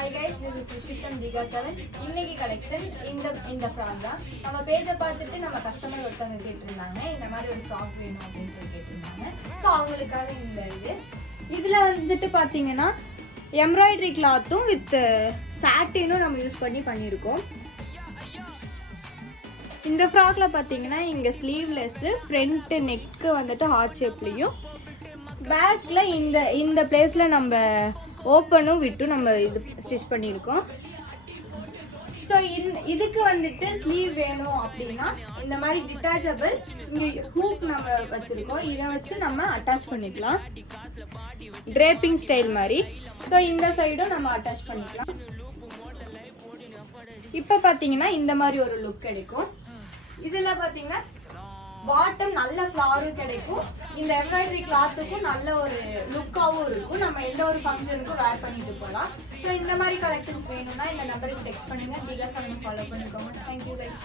Hi guys, this is Rishi from Diga 7. இன்னைக்கு collection இந்த frock தான். நம்ம பேஜை பார்த்துட்டு நம்ம கஸ்டமர் ஒருத்தவங்க கேட்டிருந்தாங்க இந்த மாதிரி ஒரு ஃப்ராக் வேணும் அப்படின்னு சொல்லி கேட்டிருந்தாங்க. ஸோ அவங்களுக்காக இந்த இதில் வந்துட்டு பார்த்தீங்கன்னா எம்ப்ராய்டரி கிளாத்தும் வித் சாட்டினும் நம்ம யூஸ் பண்ணியிருக்கோம். இந்த ஃப்ராக்ல பார்த்தீங்கன்னா இங்கே ஸ்லீவ்லெஸ்ஸு ஃப்ரண்ட் நெக்கு வந்துட்டு ஹார்ட் ஷேப்லேயும் பேக்கில் இந்த பிளேஸில் நம்ம ஓப்பனும் விட்டும் நம்ம இது ஸ்டிச் பண்ணியிருக்கோம். ஸோ இதுக்கு வந்துட்டு ஸ்லீவ் வேணும் அப்படின்னா இந்த மாதிரி டிட்டாச்சபிள் இங்கே ஹூக் நம்ம வச்சுருக்கோம். இதை வச்சு நம்ம அட்டாச் பண்ணிக்கலாம் ட்ரேப்பிங் ஸ்டைல் மாதிரி. ஸோ இந்த சைடும் நம்ம அட்டாச் பண்ணிக்கலாம். இப்போ பார்த்தீங்கன்னா இந்த மாதிரி ஒரு லுக் கிடைக்கும். இதில் பார்த்தீங்கன்னா பாட்டம் நல்ல ஃப்ளாரும் கிடைக்கும். இந்த எம்ப்ராய்டரி கிளாத்துக்கும் நல்ல ஒரு லுக்காகவும் இருக்கும். நம்ம எந்த ஒரு ஃபங்க்ஷனுக்கும் வேர் பண்ணிட்டு போகலாம். ஸோ இந்த மாதிரி கலெக்ஷன்ஸ் வேணும்னா இந்த நம்பருக்கு டெக்ஸ்ட் பண்ணுங்க. Diga 7 ஃபாலோ பண்ணிக்கோங்க. Thank you guys.